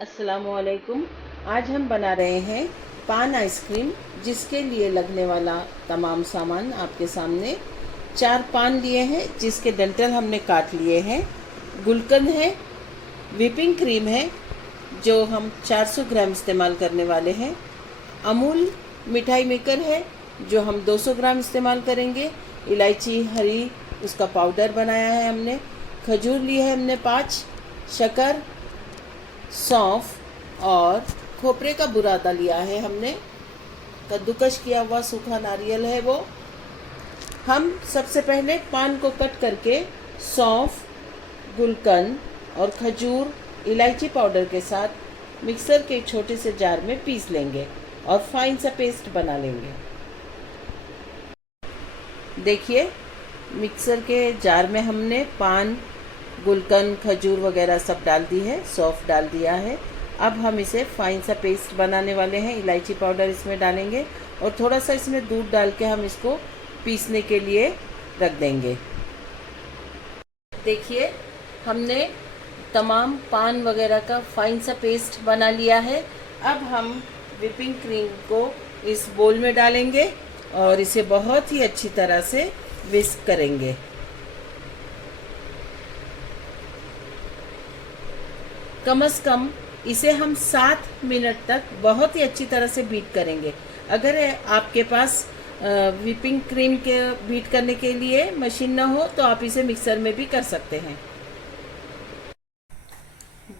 अस्सलामुअलैकुम। आज हम बना रहे हैं पान आइसक्रीम, जिसके लिए लगने वाला तमाम सामान आपके सामने। 4 पान लिए हैं, जिसके डंठल हमने काट लिए हैं। गुलकंद है, व्हिपिंग क्रीम है जो हम 400 ग्राम इस्तेमाल करने वाले हैं। अमूल मिठाई मेकर है जो हम 200 ग्राम इस्तेमाल करेंगे। इलायची हरी, उसका पाउडर बनाया है हमने। खजूर ली है हमने 5। शक्कर, सौंफ और खोपरे का बुरादा लिया है हमने। कद्दूकश किया हुआ सूखा नारियल है वो। हम सबसे पहले पान को कट करके सौंफ, गुलकंद और खजूर इलायची पाउडर के साथ मिक्सर के एक छोटे से जार में पीस लेंगे और फाइन सा पेस्ट बना लेंगे। देखिए, मिक्सर के जार में हमने पान, गुलकंद, खजूर वगैरह सब डाल दी है, सौंफ डाल दिया है। अब हम इसे फाइन सा पेस्ट बनाने वाले हैं। इलायची पाउडर इसमें डालेंगे और थोड़ा सा इसमें दूध डाल के हम इसको पीसने के लिए रख देंगे। देखिए, हमने तमाम पान वगैरह का फाइन सा पेस्ट बना लिया है। अब हम व्हिपिंग क्रीम को इस बोल में डालेंगे और इसे बहुत ही अच्छी तरह से विस्क करेंगे। कम से कम इसे हम 7 मिनट तक बहुत ही अच्छी तरह से बीट करेंगे। अगर आपके पास व्हिपिंग क्रीम के बीट करने के लिए मशीन ना हो तो आप इसे मिक्सर में भी कर सकते हैं।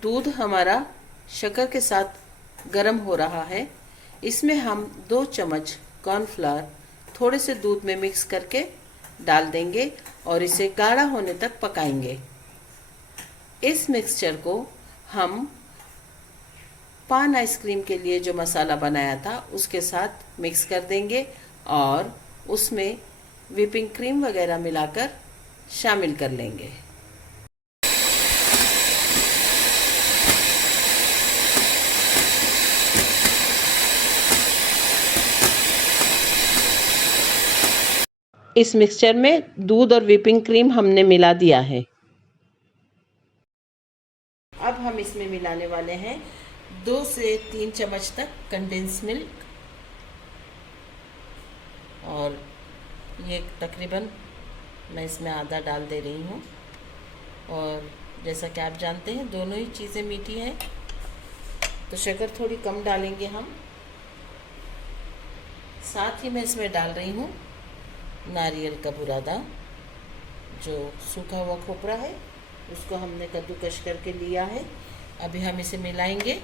दूध हमारा शक्कर के साथ गर्म हो रहा है। इसमें हम 2 चम्मच कॉर्नफ्लावर थोड़े से दूध में मिक्स करके डाल देंगे और इसे गाढ़ा होने तक पकाएंगे। इस मिक्सचर को हम पान आइसक्रीम के लिए जो मसाला बनाया था उसके साथ मिक्स कर देंगे और उसमें व्हिपिंग क्रीम वगैरह मिलाकर शामिल कर लेंगे। इस मिक्सचर में दूध और व्हिपिंग क्रीम हमने मिला दिया है। अब हम इसमें मिलाने वाले हैं 2 से 3 चम्मच तक कंडेंस मिल्क और ये तकरीबन मैं इसमें आधा डाल दे रही हूँ। और जैसा कि आप जानते हैं दोनों ही चीज़ें मीठी हैं तो शक्कर थोड़ी कम डालेंगे हम। साथ ही मैं इसमें डाल रही हूँ नारियल का बुरादा, जो सूखा हुआ खोपरा है उसको हमने कद्दूकश करके लिया है। अभी हम इसे मिलाएंगे।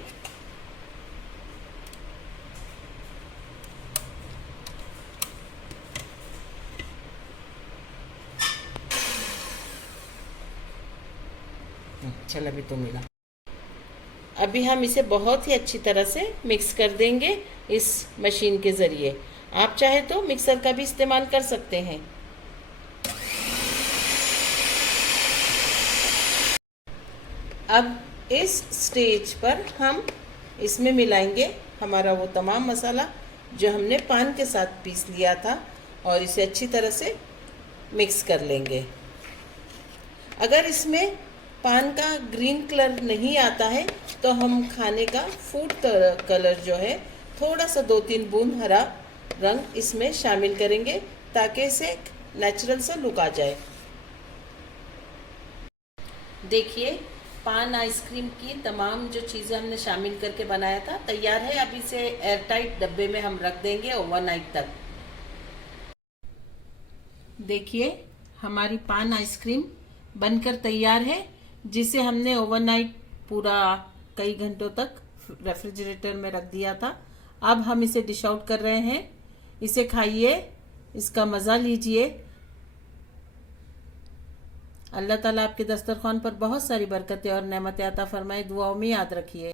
चल अभी तो मिला। अभी हम इसे बहुत ही अच्छी तरह से मिक्स कर देंगे इस मशीन के ज़रिए। आप चाहे तो मिक्सर का भी इस्तेमाल कर सकते हैं। अब इस स्टेज पर हम इसमें मिलाएंगे हमारा वो तमाम मसाला जो हमने पान के साथ पीस लिया था और इसे अच्छी तरह से मिक्स कर लेंगे। अगर इसमें पान का ग्रीन कलर नहीं आता है तो हम खाने का फूड कलर जो है थोड़ा सा 2-3 बूंद हरा रंग इसमें शामिल करेंगे ताकि इसे नेचुरल सा लुक आ जाए। देखिए, पान आइसक्रीम की तमाम जो चीज़ें हमने शामिल करके बनाया था तैयार है। अब इसे एयरटाइट डब्बे में हम रख देंगे ओवरनाइट तक। देखिए, हमारी पान आइसक्रीम बनकर तैयार है, जिसे हमने ओवरनाइट पूरा कई घंटों तक रेफ्रिजरेटर में रख दिया था। अब हम इसे डिश आउट कर रहे हैं। इसे खाइए, इसका मज़ा लीजिए। अल्लाह ताला आपके दस्तरखान पर बहुत सारी बरकतें और नेमतें अता फरमाए। दुआओं में याद रखिए।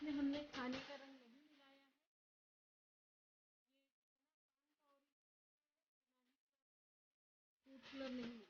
इसमें हमने खाने का रंग नहीं मिलाया है। ये जितना पान का ओरिजिनल है उतना ही फूड कलर नहीं मिला।